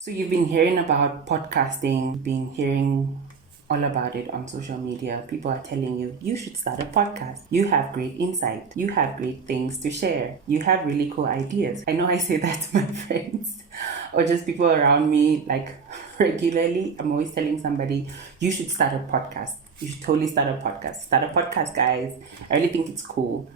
So you've been hearing about podcasting, been hearing all about it on social media. People are telling you, you should start a podcast. You have great insight. You have great things to share. You have really cool ideas. I know I say that to my friends or just people around me like regularly. I'm always telling somebody, you should start a podcast. You should totally start a podcast. Start a podcast, guys. I really think it's cool.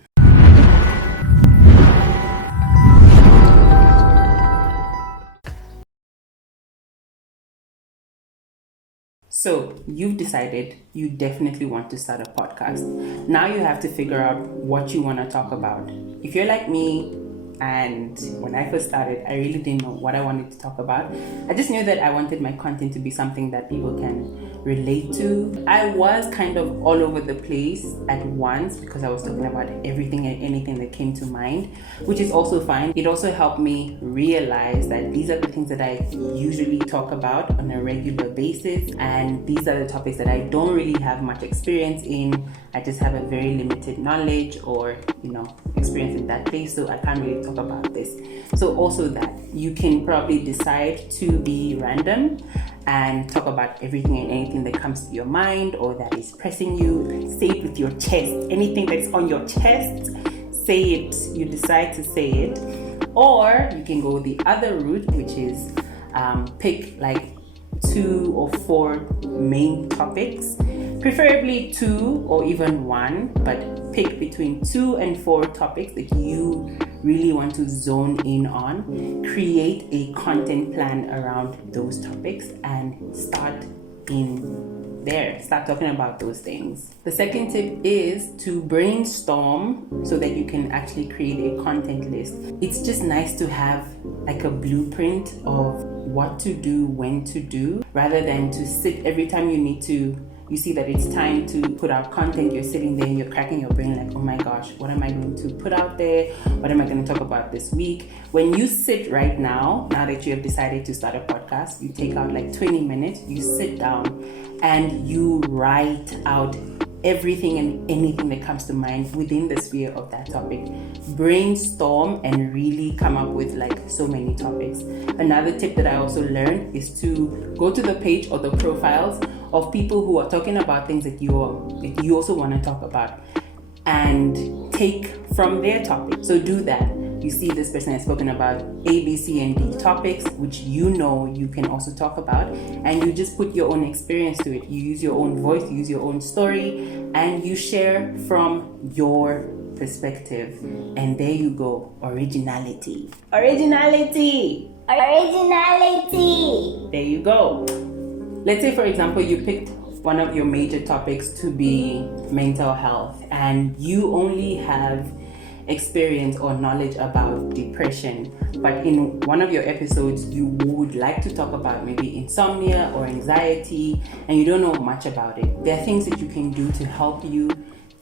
So you've decided you definitely want to start a podcast. Now you have to figure out what you want to talk about. If you're like me, and when I first started, I really didn't know what I wanted to talk about. I just knew that I wanted my content to be something that people can relate to. I was kind of all over the place at once because I was talking about everything and anything that came to mind, which is also fine. It also helped me realize that these are the things that I usually talk about on a regular basis, and these are the topics that I don't really have much experience in. I just have a very limited knowledge or, experience in that place, so I can't really talk about this. So also that you can probably decide to be random and talk about everything and anything that comes to your mind or that is pressing you. Say it with your chest. Anything that's on your chest, say it. You decide to say it. Or you can go the other route, which is pick like 2 or 4 main topics, preferably 2 or even 1, but pick between 2 and 4 topics that you really want to zone in on. Create a content plan around those topics and start in there. Start talking about those things. The second tip is to brainstorm so that you can actually create a content list. It's just nice to have like a blueprint of what to do, when to do, rather than to sit every time you see that it's time to put out content, you're sitting there and you're cracking your brain like, oh my gosh, what am I going to put out there? What am I going to talk about this week? When you sit right now that you have decided to start a podcast, you take out like 20 minutes, you sit down and you write out everything and anything that comes to mind within the sphere of that topic. Brainstorm and really come up with like so many topics. Another tip that I also learned is to go to the page or the profiles of people who are talking about things that you also want to talk about and take from their topic. So do that. You see this person has spoken about A, B, C, and D topics, which you can also talk about, and you just put your own experience to it. You use your own voice, you use your own story, and you share from your perspective. And there you go. Originality. Originality. Originality. There you go. Let's say, for example, you picked one of your major topics to be mental health, and you only have experience or knowledge about depression, but in one of your episodes you would like to talk about maybe insomnia or anxiety and you don't know much about it. There are things that you can do to help you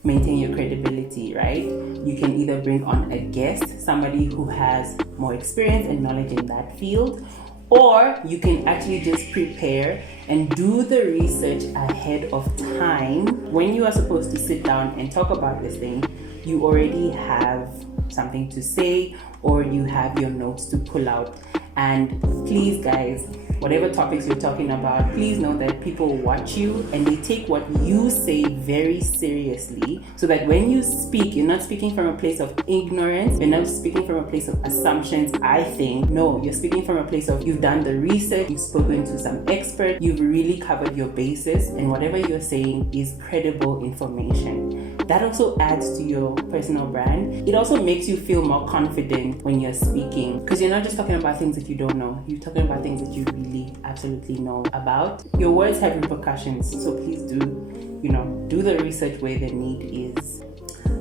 maintain your credibility, right? You can either bring on a guest, somebody who has more experience and knowledge in that field, or you can actually just prepare and do the research ahead of time. When you are supposed to sit down and talk about this thing, you already have something to say or you have your notes to pull out. And please, guys, whatever topics you're talking about, please know that people watch you and they take what you say very seriously, so that when you speak, you're not speaking from a place of ignorance, you're not speaking from a place of assumptions, I think. No, you're speaking from a place of you've done the research, you've spoken to some expert, you've really covered your bases, and whatever you're saying is credible information. That also adds to your personal brand. It also makes you feel more confident when you're speaking, because you're not just talking about things that you don't know, you're talking about things that you really absolutely know about. Your words have repercussions, so please do the research where the need is.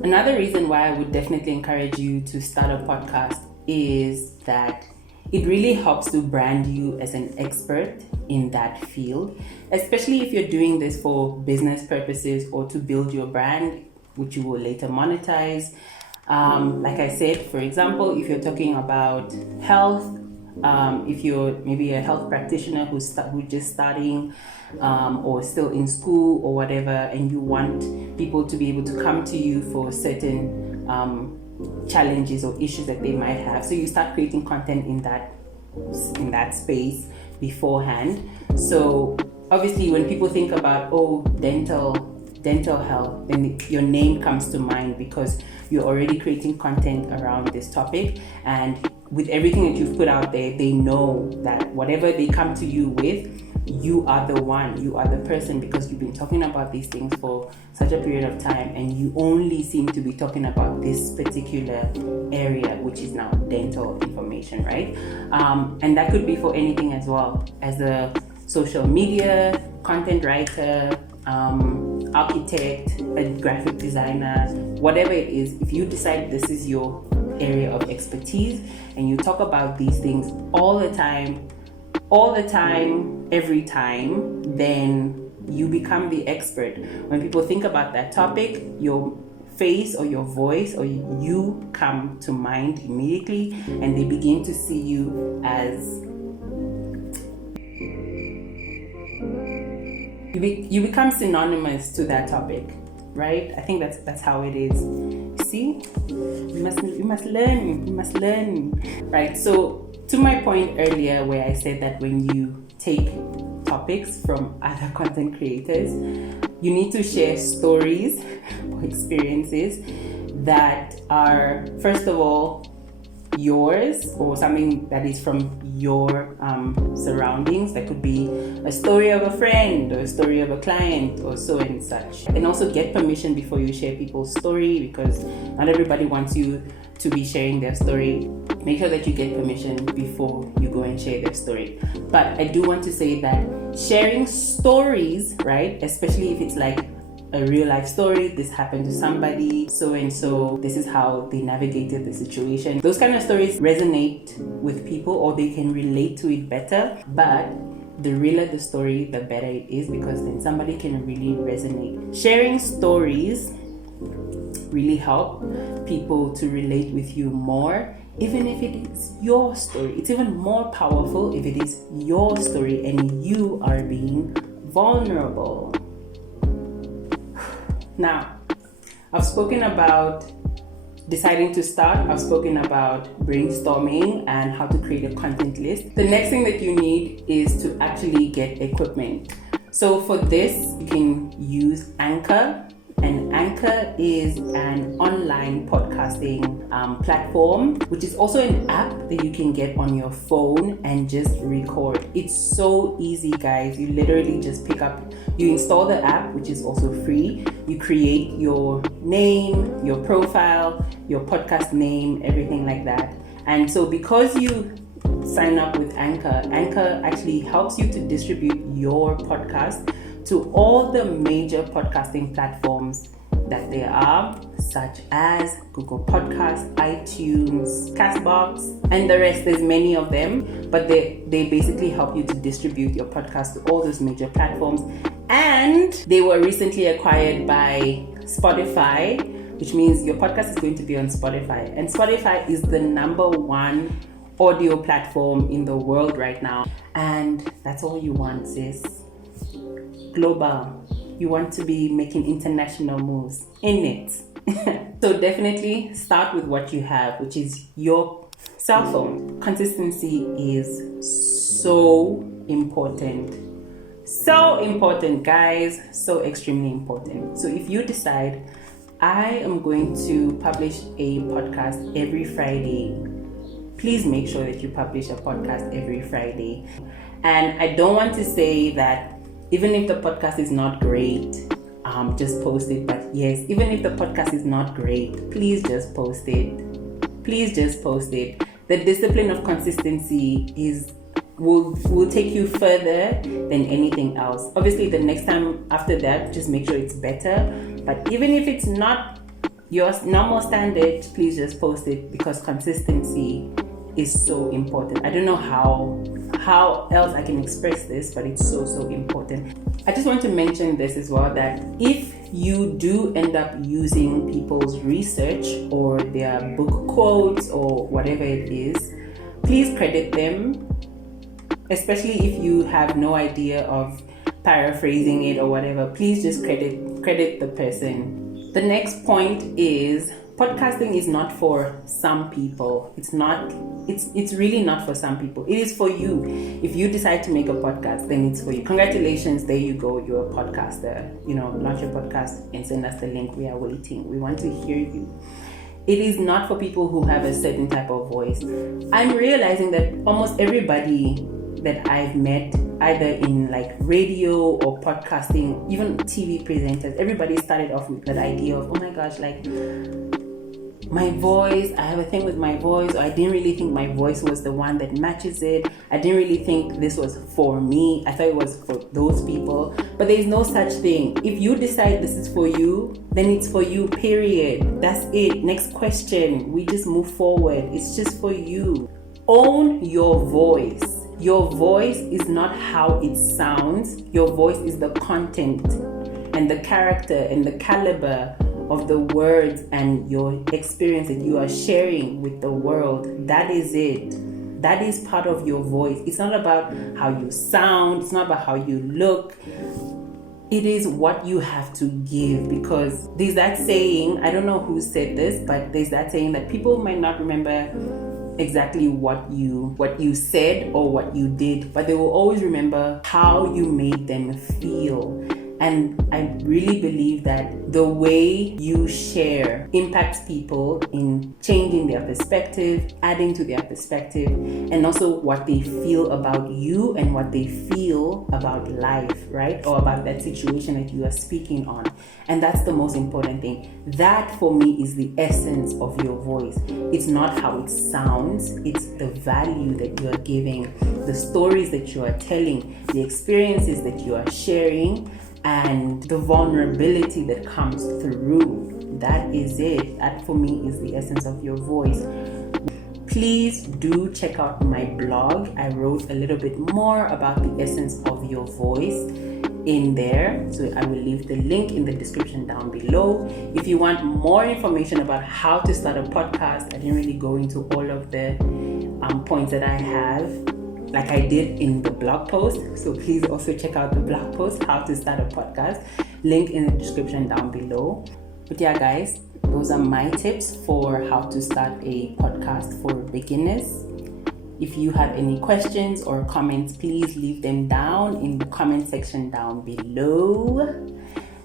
Another reason why I would definitely encourage you to start a podcast is that it really helps to brand you as an expert in that field, especially if you're doing this for business purposes or to build your brand, which you will later monetize. Like I said, for example, if you're talking about health, if you're maybe a health practitioner who's just starting or still in school or whatever, and you want people to be able to come to you for certain challenges or issues that they might have, so you start creating content in that space beforehand. So obviously when people think about dental health, then your name comes to mind because you're already creating content around this topic, and with everything that you've put out there, they know that whatever they come to you with, you are the one, you are the person, because you've been talking about these things for such a period of time, and you only seem to be talking about this particular area, which is now dental information, right? And that could be for anything as well, as a social media content writer, architect, a graphic designer, whatever it is. If you decide this is your area of expertise and you talk about these things all the time, every time, then you become the expert. When people think about that topic, your face or your voice or you come to mind immediately, and they begin to see you as you become synonymous to that topic, right? I think that's how it is. See, we must learn, right? So to my point earlier, where I said that when you take topics from other content creators, you need to share stories or experiences that are, first of all, yours, or something that is from your surroundings. That could be a story of a friend or a story of a client or so and such. And also get permission before you share people's story, because not everybody wants you to be sharing their story. Make sure that you get permission before you go and share their story. But I do want to say that sharing stories, right, especially if it's like a real life story, this happened to somebody, so and so, this is how they navigated the situation. Those kind of stories resonate with people, or they can relate to it better. But the realer the story, the better it is, because then somebody can really resonate. Sharing stories really help people to relate with you more, even if it is your story. It's even more powerful if it is your story and you are being vulnerable. Now, I've spoken about deciding to start. I've spoken about brainstorming and how to create a content list. The next thing that you need is to actually get equipment. So for this, you can use Anchor. And Anchor is an online podcasting platform, which is also an app that you can get on your phone and just record. It's so easy, guys. You literally just you install the app, which is also free. You create your name, your profile, your podcast name, everything like that. And so because you sign up with Anchor actually helps you to distribute your podcast to all the major podcasting platforms that there are, such as Google Podcasts, iTunes, Castbox, and the rest. There's many of them, but they basically help you to distribute your podcast to all those major platforms. And they were recently acquired by Spotify, which means your podcast is going to be on Spotify. And Spotify is the number one audio platform in the world right now. And that's all you want, sis. Global. You want to be making international moves in it. So definitely start with what you have, which is your cell phone. Consistency is so important. So important, guys. So extremely important. So if you decide, I am going to publish a podcast every Friday, please make sure that you publish a podcast every Friday. And I don't want to say that even if the podcast is not great, just post it. But yes, even if the podcast is not great, please just post it. Please just post it. The discipline of consistency will take you further than anything else. Obviously, the next time after that, just make sure it's better. But even if it's not your normal standard, please just post it, because consistency is so important. I don't know how else I can express this, but it's so important. I just want to mention this as well, that if you do end up using people's research or their book quotes or whatever it is, please credit them, especially if you have no idea of paraphrasing it or whatever. Please just credit the person. The next point is podcasting is not for some people. It's really not for some people. It is for you. If you decide to make a podcast, then it's for you. Congratulations, there you go. You're a podcaster. Launch your podcast and send us the link. We are waiting. We want to hear you. It is not for people who have a certain type of voice. I'm realizing that almost everybody that I've met, either in like radio or podcasting, even TV presenters, everybody started off with that idea of, oh my gosh, like my voice, I have a thing with my voice, or I didn't really think my voice was the one that matches it. I didn't really think this was for me. I thought it was for those people. But there is no such thing. If you decide this is for you, then it's for you, period. That's it. Next question. We just move forward. It's just for you. Own your voice. Your voice is not how it sounds. Your voice is the content and the character and the caliber of the words and your experience that you are sharing with the world. That is it. That is part of your voice. It's not about how you sound. It's not about how you look. It is what you have to give, because there's that saying, I don't know who said this, but there's that saying that people might not remember exactly what you said or what you did, but they will always remember how you made them feel. And I really believe that the way you share impacts people in changing their perspective, adding to their perspective, and also what they feel about you and what they feel about life, right? Or about that situation that you are speaking on. And that's the most important thing. That for me is the essence of your voice. It's not how it sounds, it's the value that you are giving, the stories that you are telling, the experiences that you are sharing, and the vulnerability that comes through. That is it. That for me is the essence of your voice. Please do check out my blog. I wrote a little bit more about the essence of your voice in there, so I will leave the link in the description down below. If you want more information about how to start a podcast, I didn't really go into all of the points that I have like I did in the blog post, so please also check out the blog post, how to start a podcast, link in the description down below. But yeah guys, those are my tips for how to start a podcast for beginners. If you have any questions or comments, please leave them down in the comment section down below.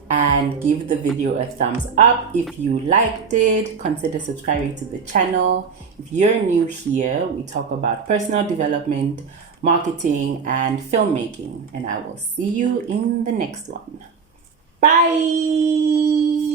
And give the video a thumbs up if you liked it. Consider subscribing to the channel. If you're new here, we talk about personal development, marketing, and filmmaking. And I will see you in the next one. Bye!